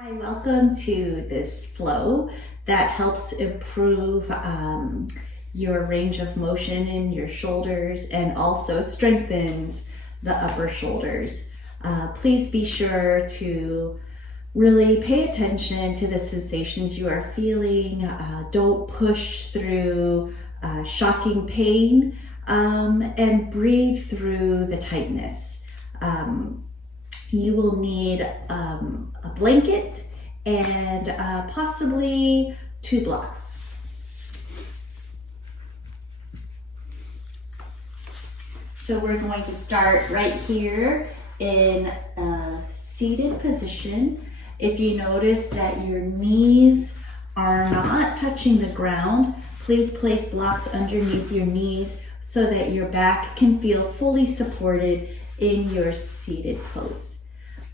Hi, welcome to this flow that helps improve your range of motion in your shoulders and also strengthens the upper shoulders. Please be sure to really pay attention to the sensations you are feeling. Don't push through shocking pain and breathe through the tightness. You will need a blanket and possibly 2 blocks. So we're going to start right here in a seated position. If you notice that your knees are not touching the ground, please place blocks underneath your knees so that your back can feel fully supported in your seated pose.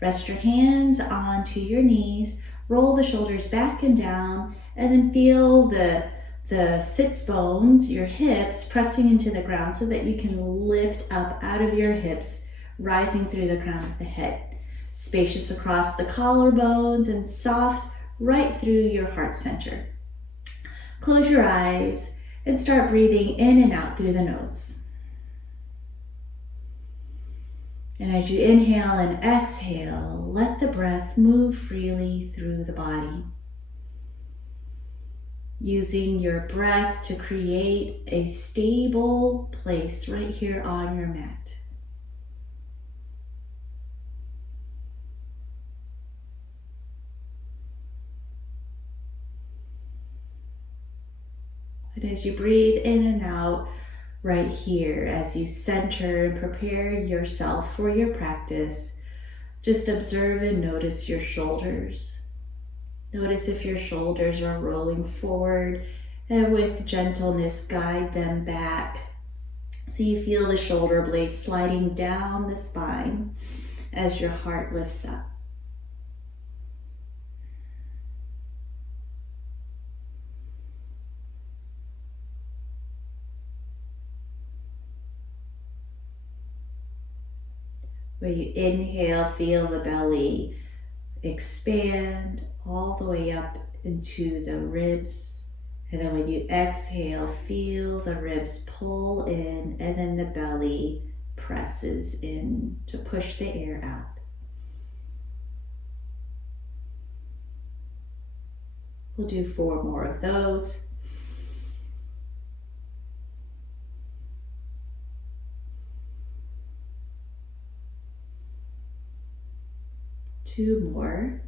Rest your hands onto your knees, roll the shoulders back and down, and then feel the sits bones, your hips, pressing into the ground so that you can lift up out of your hips, rising through the crown of the head. Spacious across the collarbones and soft right through your heart center. Close your eyes and start breathing in and out through the nose. And as you inhale and exhale, let the breath move freely through the body. Using your breath to create a stable place right here on your mat. And as you breathe in and out, right here, as you center and prepare yourself for your practice, just observe and notice your shoulders. Notice if your shoulders are rolling forward, and with gentleness guide them back. So you feel the shoulder blades sliding down the spine as your heart lifts up. When you inhale, feel the belly expand all the way up into the ribs. And then when you exhale, feel the ribs pull in, and then the belly presses in to push the air out. We'll do 4 more of those. Two more.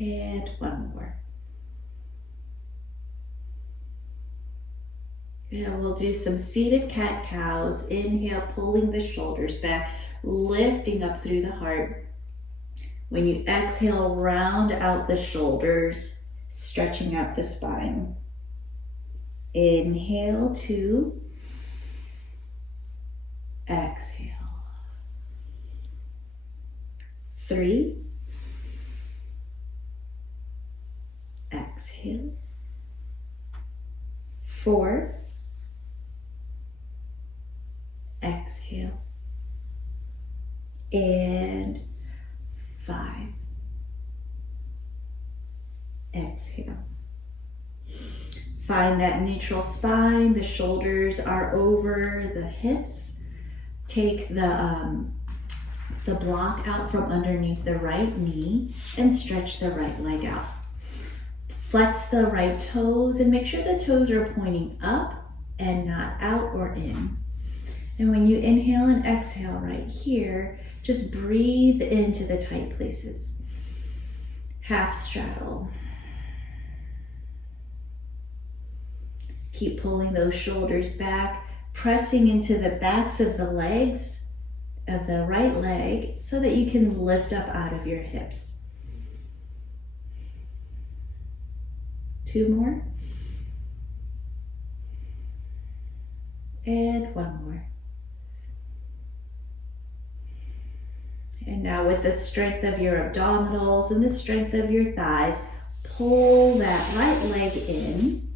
And 1 more. And we'll do some seated cat-cows. Inhale, pulling the shoulders back, lifting up through the heart. When you exhale, round out the shoulders, stretching out the spine. Inhale, 2. Exhale. 3. Exhale. 4. Exhale. And 5. Exhale. Find that neutral spine. The shoulders are over the hips. Take the block out from underneath the right knee and stretch the right leg out. Flex the right toes and make sure the toes are pointing up and not out or in. And when you inhale and exhale right here, just breathe into the tight places. Half straddle. Keep pulling those shoulders back, pressing into the backs of the legs of the right leg so that you can lift up out of your hips. 2 more. And 1 more. And now with the strength of your abdominals and the strength of your thighs, pull that right leg in.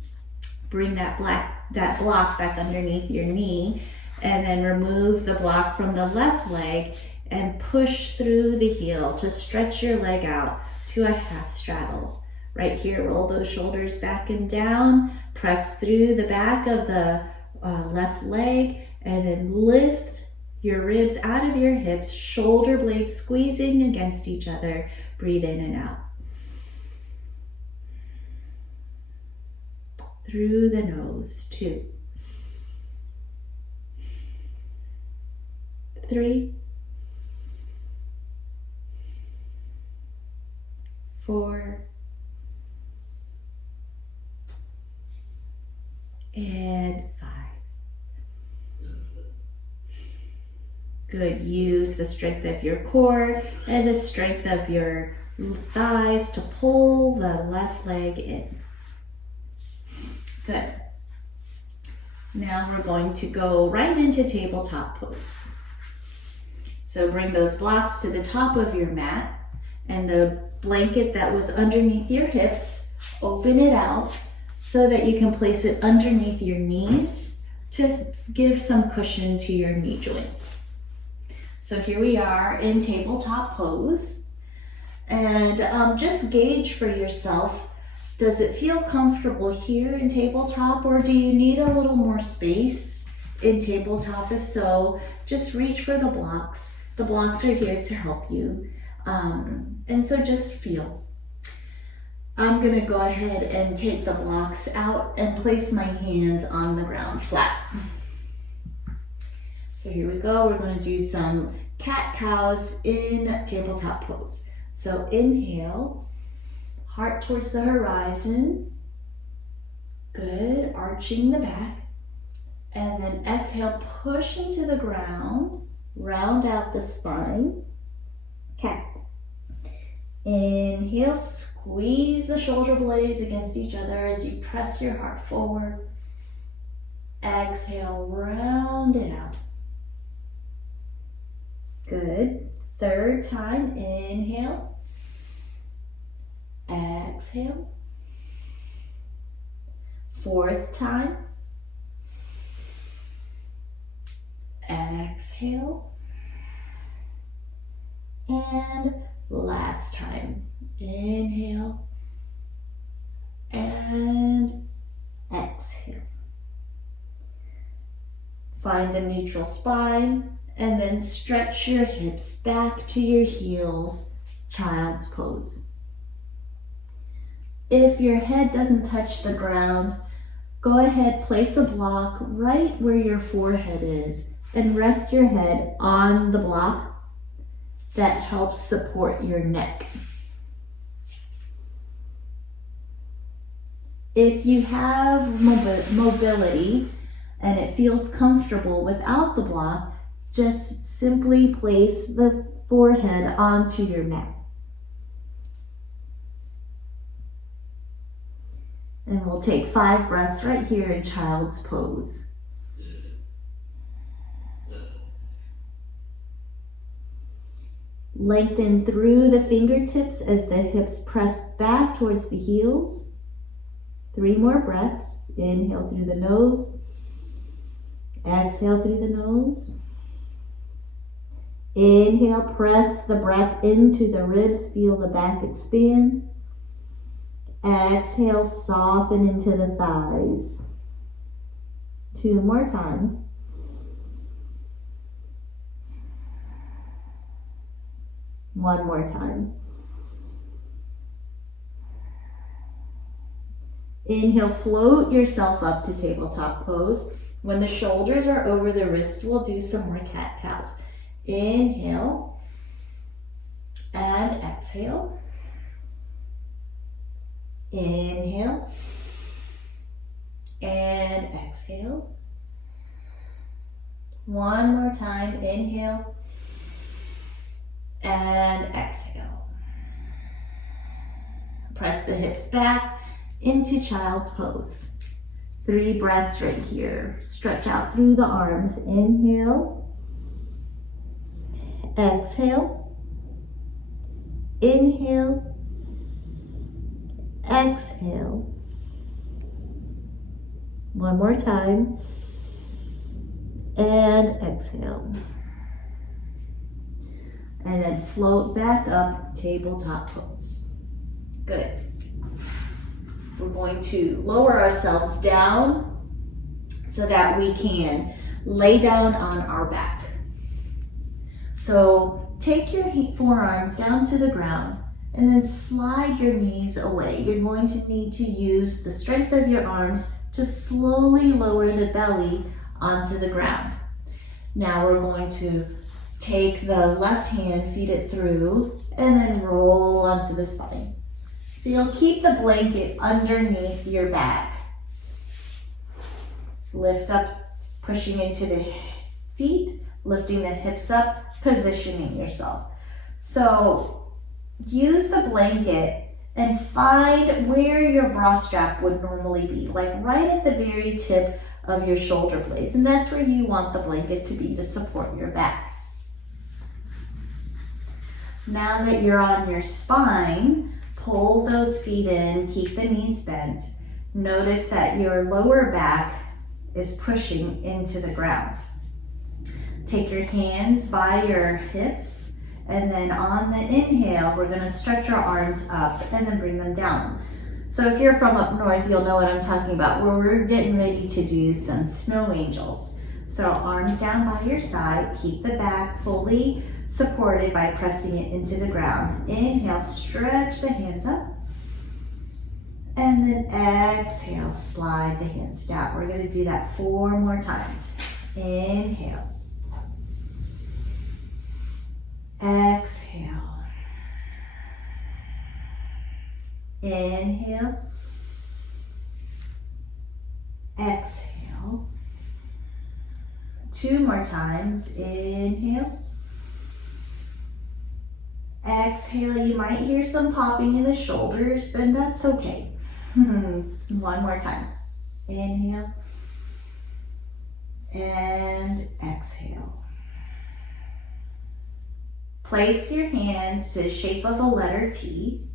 Bring that block back underneath your knee, and then remove the block from the left leg and push through the heel to stretch your leg out to a half straddle. Right here, roll those shoulders back and down, press through the back of the left leg, and then lift your ribs out of your hips, shoulder blades squeezing against each other. Breathe in and out. Through the nose, 2, 3, 4, and 5. Good. Use the strength of your core and the strength of your thighs to pull the left leg in. Good. Now we're going to go right into tabletop pose. So bring those blocks to the top of your mat, and the blanket that was underneath your hips, open it out so that you can place it underneath your knees to give some cushion to your knee joints. So here we are in tabletop pose, and just gauge for yourself, does it feel comfortable here in tabletop, or do you need a little more space in tabletop? If so, just reach for the blocks. The blocks are here to help you, and so just feel. I'm gonna go ahead and take the blocks out and place my hands on the ground flat. So here we go, we're gonna do some cat-cows in tabletop pose. So inhale, heart towards the horizon. Good, arching the back. And then exhale, push into the ground, round out the spine, cat. Inhale, squeeze the shoulder blades against each other as you press your heart forward. Exhale, round it out. Good. Third time, inhale, exhale. Fourth time, exhale. And last time, inhale and exhale. Find the neutral spine. And then stretch your hips back to your heels, child's pose. If your head doesn't touch the ground, go ahead, place a block right where your forehead is and rest your head on the block. That helps support your neck. If you have mobility and it feels comfortable without the block, just simply place the forehead onto your neck. And we'll take 5 breaths right here in child's pose. Lengthen through the fingertips as the hips press back towards the heels. 3 more breaths. Inhale through the nose. Exhale through the nose. Inhale, press the breath into the ribs, feel the back expand. Exhale, soften into the thighs. 2 more times. One more time. Inhale, float yourself up to tabletop pose. When the shoulders are over the wrists, we'll do some more cat-cows. Inhale and exhale. Inhale and exhale. One more time. Inhale and exhale. Press the hips back into child's pose. 3 breaths right here. Stretch out through the arms. Inhale. Exhale, inhale, exhale. One more time, and exhale. and then float back up, tabletop pose. Good. We're going to lower ourselves down so that we can lay down on our back. So take your forearms down to the ground and then slide your knees away. You're going to need to use the strength of your arms to slowly lower the belly onto the ground. Now we're going to take the left hand, feed it through, and then roll onto the spine. So you'll keep the blanket underneath your back. Lift up, pushing into the feet, lifting the hips up, positioning yourself. So use the blanket and find where your bra strap would normally be, like right at the very tip of your shoulder blades. And that's where you want the blanket to be to support your back. Now that you're on your spine, pull those feet in, keep the knees bent. Notice that your lower back is pushing into the ground. Take your hands by your hips, and then on the inhale, we're gonna stretch our arms up and then bring them down. So if you're from up north, you'll know what I'm talking about, where we're getting ready to do some snow angels. So arms down by your side, keep the back fully supported by pressing it into the ground. Inhale, stretch the hands up. And then exhale, slide the hands down. We're gonna do that 4 more times. Inhale. Exhale. Inhale. Exhale. 2 more times. Inhale. Exhale. You might hear some popping in the shoulders, but that's okay. 1 more time. Inhale. And exhale. Place your hands to the shape of a letter T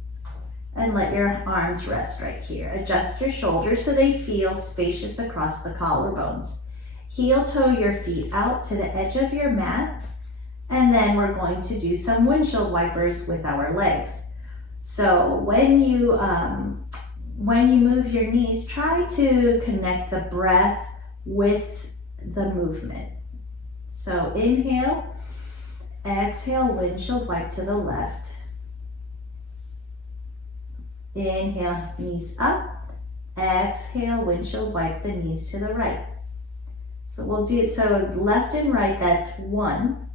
and let your arms rest right here. Adjust your shoulders so they feel spacious across the collarbones. Heel toe your feet out to the edge of your mat, and then we're going to do some windshield wipers with our legs. So when you move your knees, try to connect the breath with the movement. So inhale. Exhale, windshield wipe to the left. Inhale, knees up. Exhale, windshield wipe the knees to the right. So we'll do it, so left and right, that's 1.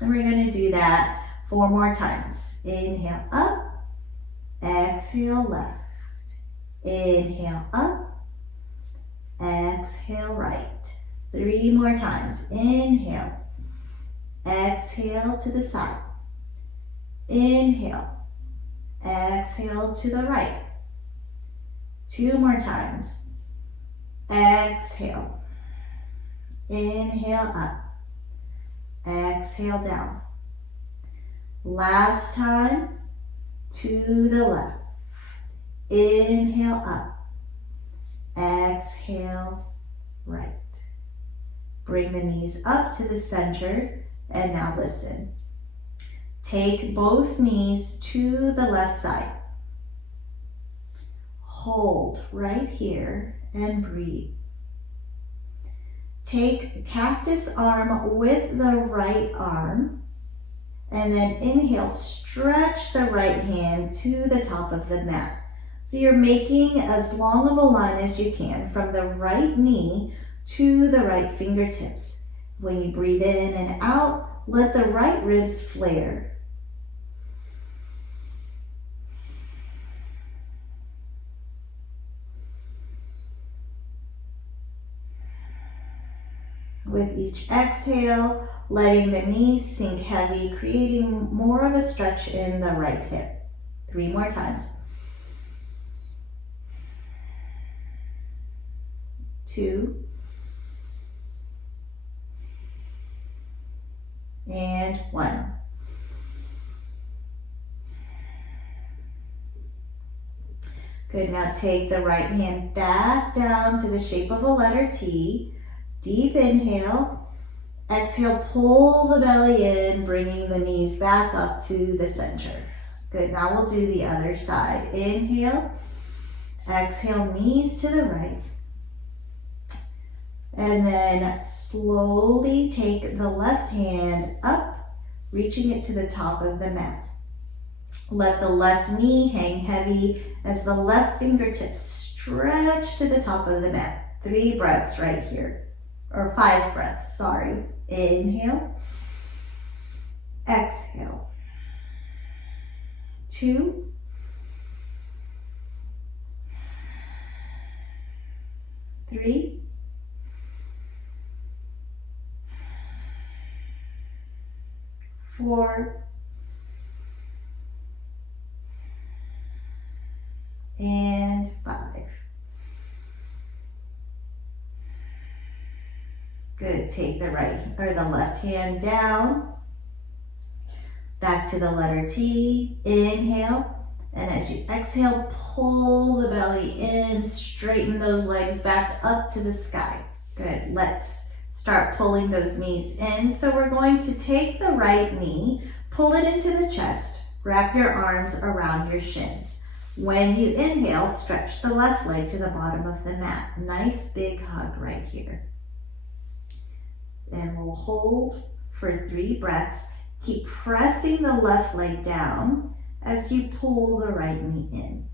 And we're gonna do that 4 more times. Inhale, up. Exhale, left. Inhale, up. Exhale, right. 3 more times. Inhale. Exhale to the side. Inhale. Exhale to the right. 2 more times. Exhale. Inhale up. Exhale down. Last time, to the left. Inhale up. Exhale right. Bring the knees up to the center. And now listen. Take both knees to the left side. Hold right here and breathe. Take cactus arm with the right arm, and then inhale, stretch the right hand to the top of the mat. So you're making as long of a line as you can from the right knee to the right fingertips. When you breathe in and out, let the right ribs flare. With each exhale, letting the knees sink heavy, creating more of a stretch in the right hip. 3 more times. 2. And 1. Good, now take the right hand back down to the shape of a letter T. Deep inhale, Exhale, pull the belly in, bringing the knees back up to the center. Good, now we'll do the other side. Inhale, exhale, knees to the right. And then slowly take the left hand up, reaching it to the top of the mat. Let the left knee hang heavy as the left fingertips stretch to the top of the mat. 3 breaths right here, or 5 breaths, sorry. Inhale, exhale. 2, 3, 4, and 5. Good, take the left hand down, back to the letter T, inhale, and as you exhale, pull the belly in, straighten those legs back up to the sky. Good, let's start pulling those knees in. So we're going to take the right knee, pull it into the chest, wrap your arms around your shins. When you inhale, stretch the left leg to the bottom of the mat. Nice big hug right here. And we'll hold for 3 breaths. Keep pressing the left leg down as you pull the right knee in.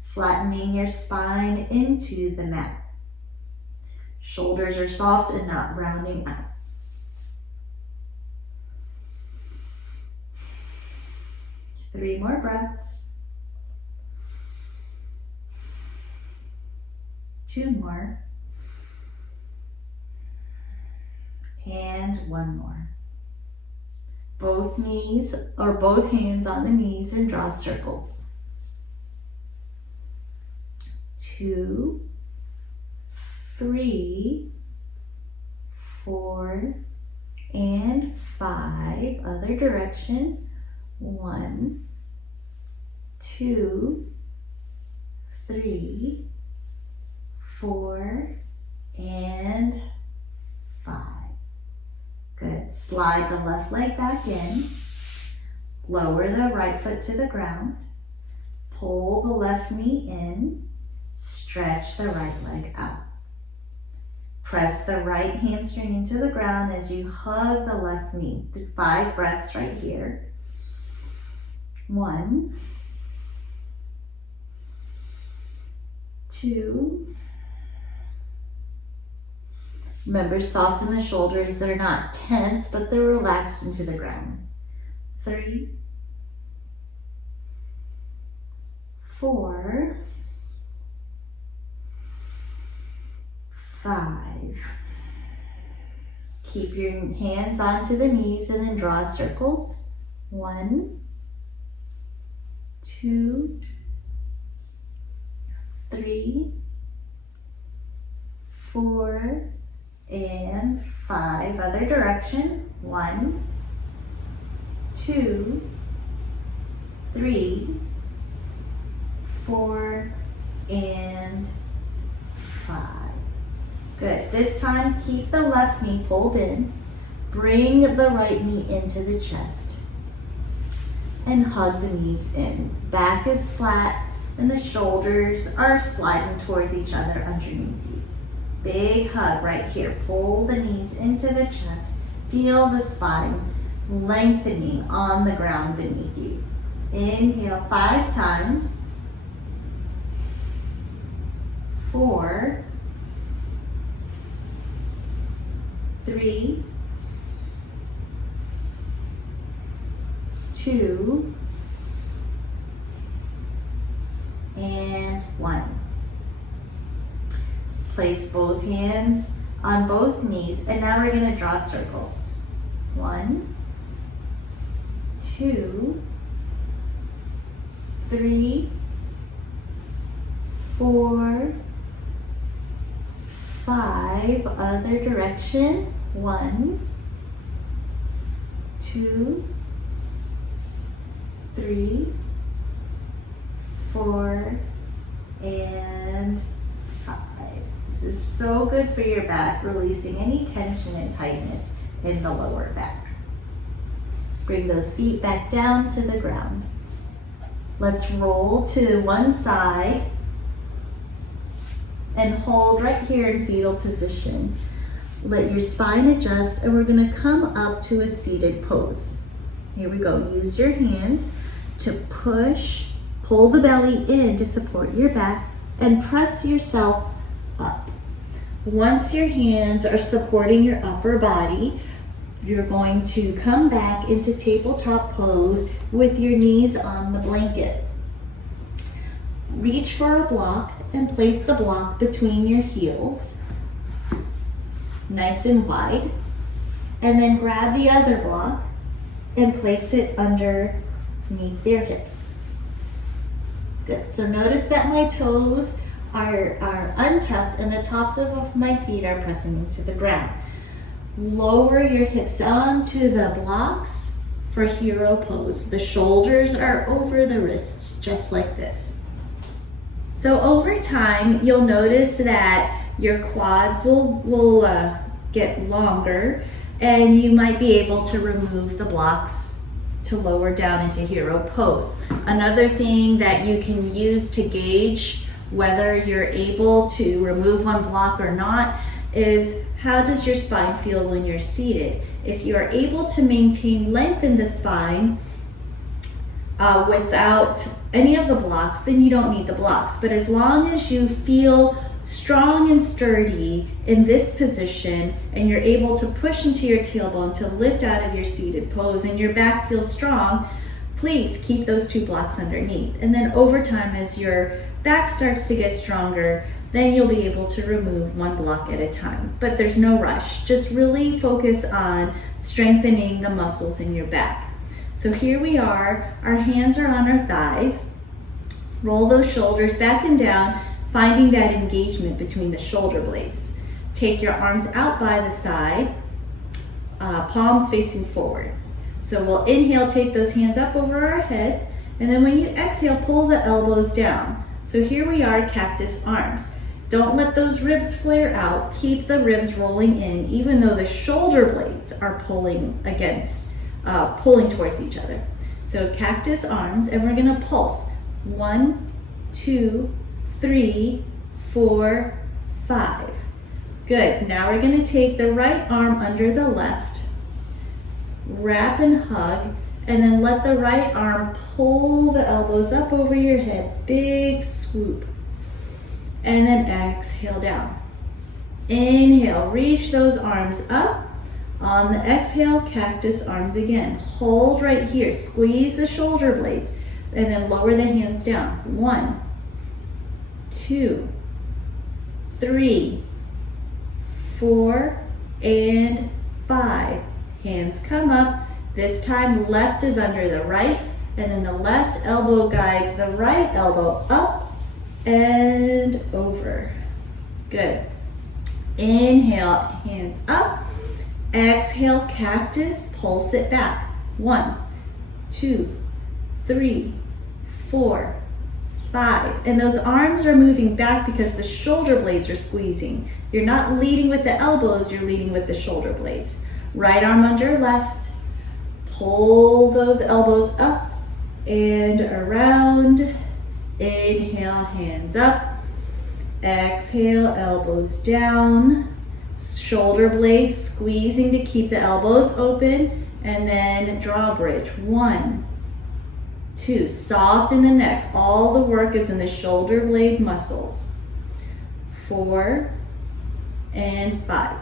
Flattening your spine into the mat. Shoulders are soft and not rounding out. Three more breaths. 2 more. And 1 more. Both knees or both hands on the knees and draw circles. 2, 3, 4, and 5. Other direction. 1, 2, 3, 4, and 5. Good. Slide the left leg back in. Lower the right foot to the ground. Pull the left knee in. Stretch the right leg out. Press the right hamstring into the ground as you hug the left knee. 5 breaths right here. 1, 2. Remember, soften the shoulders. They're not tense, but they're relaxed into the ground. 3, 4, 5. Keep your hands onto the knees and then draw circles. 1, 2, 3, 4, and 5. Other direction. 1, 2, 3, 4, and 5. Good. This time, keep the left knee pulled in. Bring the right knee into the chest. And hug the knees in. Back is flat and the shoulders are sliding towards each other underneath you. Big hug right here. Pull the knees into the chest. Feel the spine lengthening on the ground beneath you. Inhale 5 times. 4, 3, 2, and 1. Place both hands on both knees, and now we're going to draw circles. 1, 2, 3, 4, 5. Other direction. 1, 2, 3, 4, and 5. This is so good for your back, releasing any tension and tightness in the lower back. Bring those feet back down to the ground. Let's roll to one side and hold right here in fetal position. Let your spine adjust, and we're going to come up to a seated pose. Here we go. Use your hands to pull the belly in to support your back, and press yourself up. Once your hands are supporting your upper body, you're going to come back into tabletop pose with your knees on the blanket. Reach for a block and place the block between your heels, nice and wide. And then grab the other block and place it underneath your hips. Good, so notice that my toes are untucked and the tops of my feet are pressing into the ground. Lower your hips onto the blocks for hero pose. The shoulders are over the wrists, just like this. So over time, you'll notice that your quads will get longer, and you might be able to remove the blocks to lower down into hero pose. Another thing that you can use to gauge whether you're able to remove one block or not is, how does your spine feel when you're seated? If you're able to maintain length in the spine without any of the blocks, then you don't need the blocks. But as long as you feel strong and sturdy in this position, and you're able to push into your tailbone to lift out of your seated pose, and your back feels strong, please keep those two blocks underneath. And then over time, as your back starts to get stronger, then you'll be able to remove one block at a time. But there's no rush. Just really focus on strengthening the muscles in your back. So here we are, our hands are on our thighs. Roll those shoulders back and down, finding that engagement between the shoulder blades. Take your arms out by the side, palms facing forward. So we'll inhale, take those hands up over our head, and then when you exhale, pull the elbows down. So here we are, cactus arms. Don't let those ribs flare out. Keep the ribs rolling in, even though the shoulder blades are pulling towards each other. So cactus arms, and we're gonna pulse. 1, 2, 3, 4, 5. Good. Now we're going to take the right arm under the left, wrap and hug, and then let the right arm pull the elbows up over your head. Big swoop. And then exhale down. Inhale, reach those arms up. On the exhale, cactus arms again. Hold right here. Squeeze the shoulder blades, and then lower the hands down. 1, 2, 3, 4, and 5. Hands come up. This time left is under the right, and then the left elbow guides the right elbow up and over. Good. Inhale, hands up. Exhale, cactus, pulse it back. 1, 2, 3, 4, 5. And those arms are moving back because the shoulder blades are squeezing. You're not leading with the elbows, you're leading with the shoulder blades. Right arm under left. Pull those elbows up and around. Inhale, hands up. Exhale, elbows down. Shoulder blades squeezing to keep the elbows open. And then drawbridge. 1, 2, soft in the neck. All the work is in the shoulder blade muscles. 4 and 5,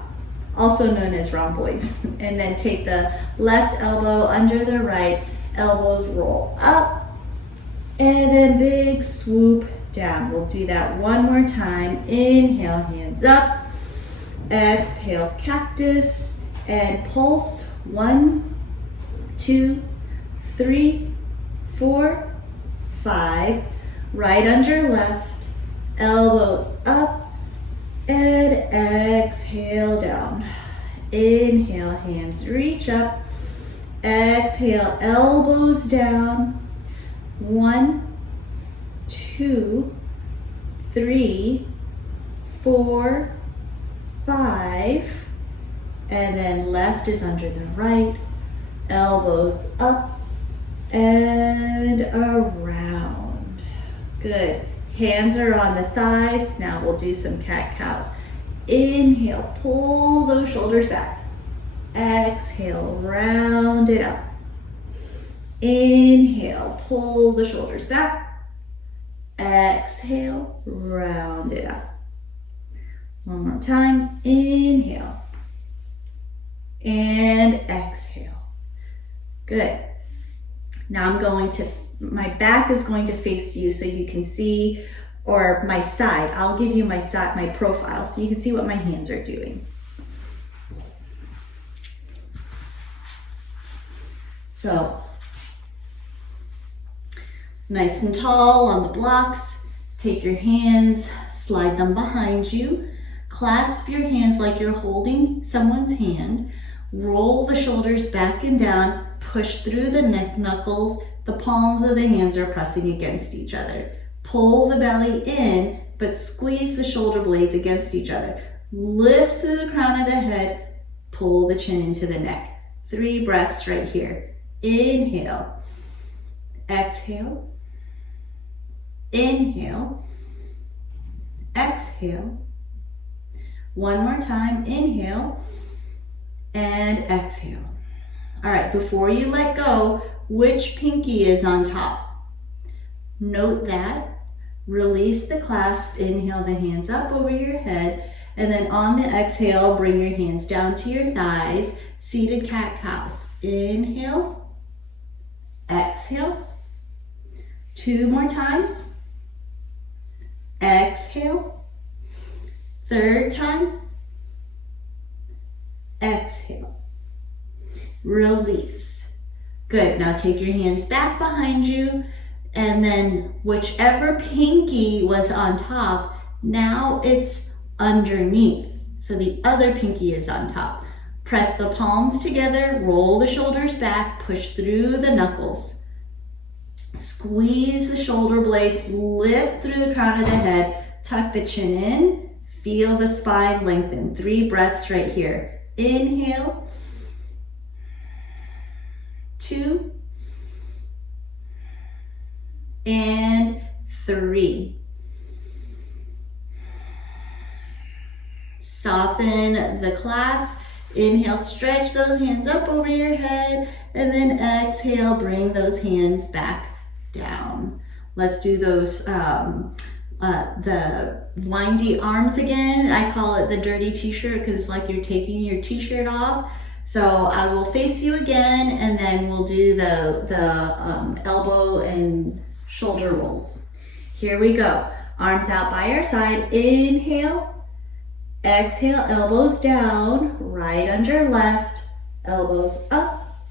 also known as rhomboids. And then take the left elbow under the right, elbows roll up, and then big swoop down. We'll do that one more time. Inhale, hands up. Exhale, cactus, and pulse. 1, 2, 3, 4, 5. Right under left, elbows up, and exhale down. Inhale, hands reach up. Exhale, elbows down. 1, 2, 3, 4, 5, and then left is under the right, elbows up and around. Good. Hands are on the thighs. Now we'll do some cat-cows. Inhale, pull those shoulders back. Exhale, round it up. Inhale, pull the shoulders back. Exhale, round it up. One more time. Inhale and exhale. Good. Now my back is going to face you so you can see, or my side. I'll give you my profile so you can see what my hands are doing. So, nice and tall on the blocks. Take your hands, slide them behind you. Clasp your hands like you're holding someone's hand. Roll the shoulders back and down. Push through the neck knuckles. The palms of the hands are pressing against each other. Pull the belly in, but squeeze the shoulder blades against each other. Lift through the crown of the head. Pull the chin into the neck. 3 breaths right here. Inhale. Exhale. Inhale. Exhale. One more time. Inhale and exhale. All right, before you let go, which pinky is on top? Note that. Release the clasp. Inhale the hands up over your head. And then on the exhale, bring your hands down to your thighs. Seated cat-cows. Inhale. Exhale. 2 more times. Exhale. 3rd time. Exhale. Release. Good. Now take your hands back behind you, and then whichever pinky was on top, now it's underneath. So the other pinky is on top. Press the palms together, roll the shoulders back, push through the knuckles. Squeeze the shoulder blades, lift through the crown of the head, tuck the chin in, feel the spine lengthen. 3 breaths right here. Inhale. 2 and 3. Soften the clasp. Inhale, stretch those hands up over your head, and then exhale, bring those hands back down. Let's do those the windy arms again. I call it the dirty t-shirt because it's like you're taking your t-shirt off. So I will face you again, and then we'll do the elbow and shoulder rolls. Here we go. Arms out by our side. Inhale. Exhale, elbows down, right under left, elbows up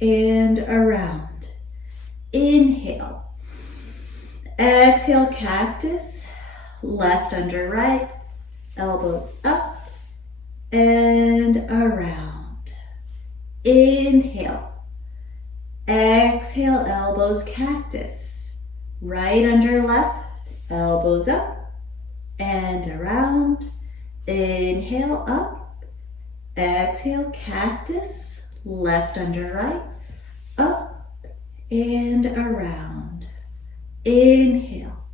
and around. Inhale. Exhale, cactus, left under right, elbows up and around. Inhale. Exhale, elbows, cactus, right under left, elbows up and around. Inhale, up. Exhale, cactus, left under right, up and around. Inhale.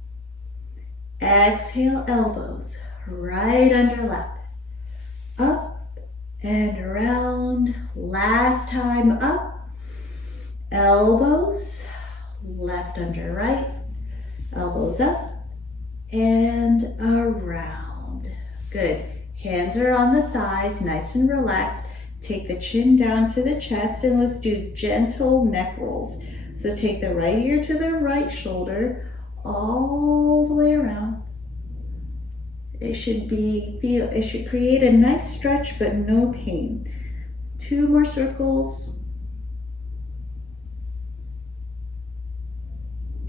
Exhale, elbows, right under left, up and around. Last time, up. Elbows, left under right, elbows up and around. Good. Hands are on the thighs, nice and relaxed. Take the chin down to the chest, and let's do gentle neck rolls. So take the right ear to the right shoulder, all the way around. It should create a nice stretch, but no pain. 2 more circles.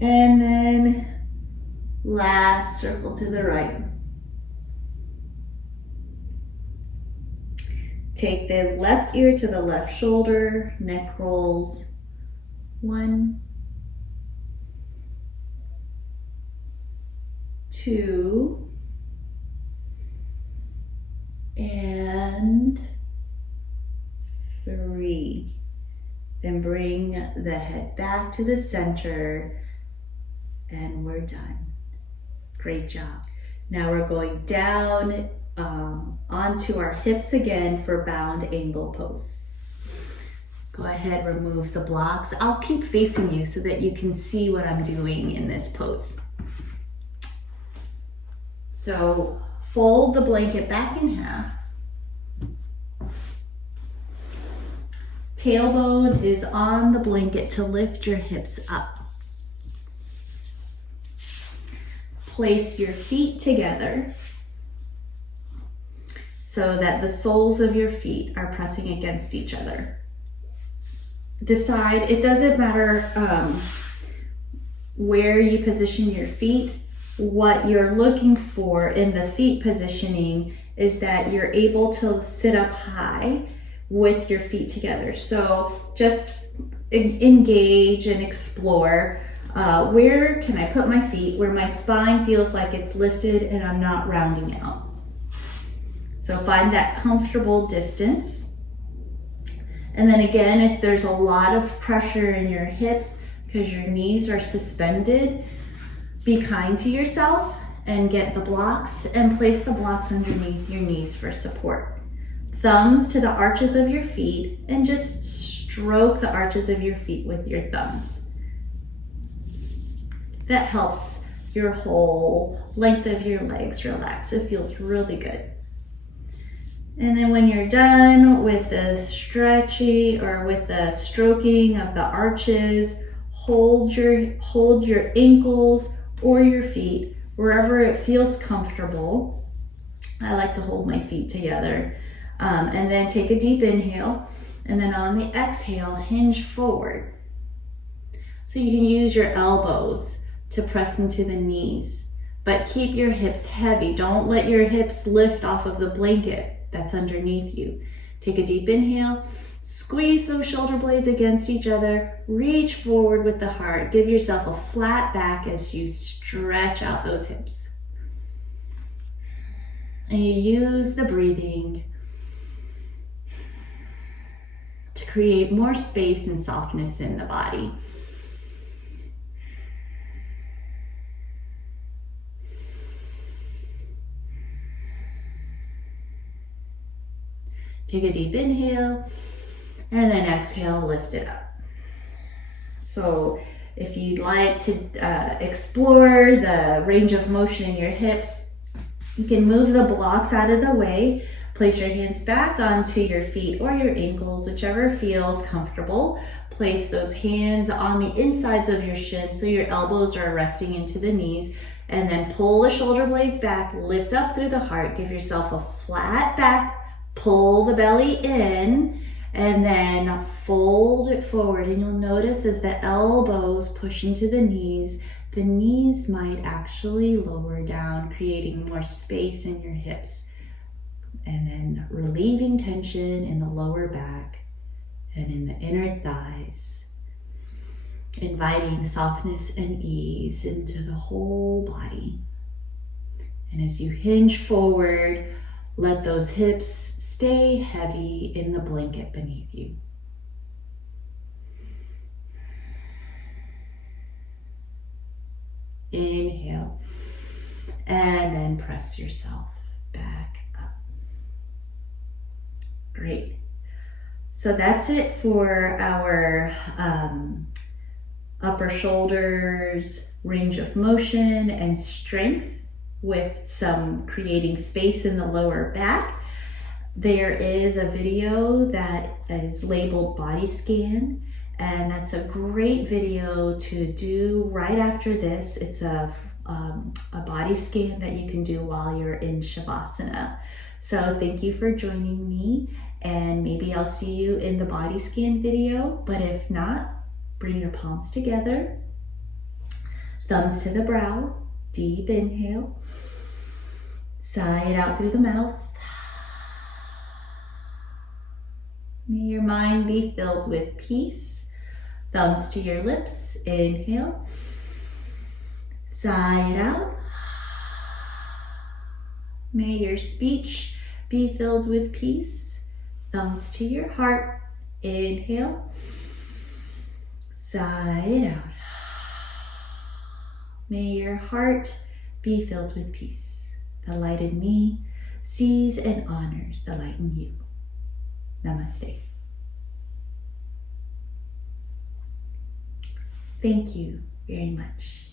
And then last circle to the right. Take the left ear to the left shoulder, neck rolls. 1, 2, and 3. Then bring the head back to the center, and we're done. Great job. Now we're going down onto our hips again for bound angle pose. Go ahead, remove the blocks. I'll keep facing you so that you can see what I'm doing in this pose. So fold the blanket back in half. Tailbone is on the blanket to lift your hips up. Place your feet together so that the soles of your feet are pressing against each other. Decide, it doesn't matter where you position your feet. What you're looking for in the feet positioning is that you're able to sit up high with your feet together. So just engage and explore. Where can I put my feet where my spine feels like it's lifted and I'm not rounding out? So find that comfortable distance. And then again, if there's a lot of pressure in your hips because your knees are suspended, be kind to yourself and get the blocks and place the blocks underneath your knees for support. Thumbs to the arches of your feet and just stroke the arches of your feet with your thumbs. That helps your whole length of your legs relax. It feels really good. And then when you're done with the stretchy or with the stroking of the arches, hold your ankles or your feet wherever it feels comfortable. I like to hold my feet together. And then take a deep inhale, and then on the exhale, hinge forward. So you can use your elbows to press into the knees, but keep your hips heavy. Don't let your hips lift off of the blanket that's underneath you. Take a deep inhale, squeeze those shoulder blades against each other, reach forward with the heart. Give yourself a flat back as you stretch out those hips. And you use the breathing to create more space and softness in the body. Take a deep inhale and then exhale, lift it up. So if you'd like to explore the range of motion in your hips, you can move the blocks out of the way. Place your hands back onto your feet or your ankles, whichever feels comfortable. Place those hands on the insides of your shins so your elbows are resting into the knees. And then pull the shoulder blades back, lift up through the heart. Give yourself a flat back, pull the belly in, and then fold it forward. And you'll notice as the elbows push into the knees might actually lower down, creating more space in your hips. And then relieving tension in the lower back and in the inner thighs. Inviting softness and ease into the whole body. And as you hinge forward, let those hips stay heavy in the blanket beneath you. Inhale, and then press yourself back up. Great. So that's it for our upper shoulders, range of motion and strength with some creating space in the lower back. There is a video that is labeled body scan, and that's a great video to do right after this. It's a body scan that you can do while you're in Shavasana. So thank you for joining me, and maybe I'll see you in the body scan video, but if not, bring your palms together, thumbs to the brow, deep inhale, sigh it out through the mouth. May your mind be filled with peace. Thumbs to your lips, inhale, sigh it out. May your speech be filled with peace. Thumbs to your heart. Inhale. Sigh it out. May your heart be filled with peace. The light in me sees and honors the light in you. Namaste. Thank you very much.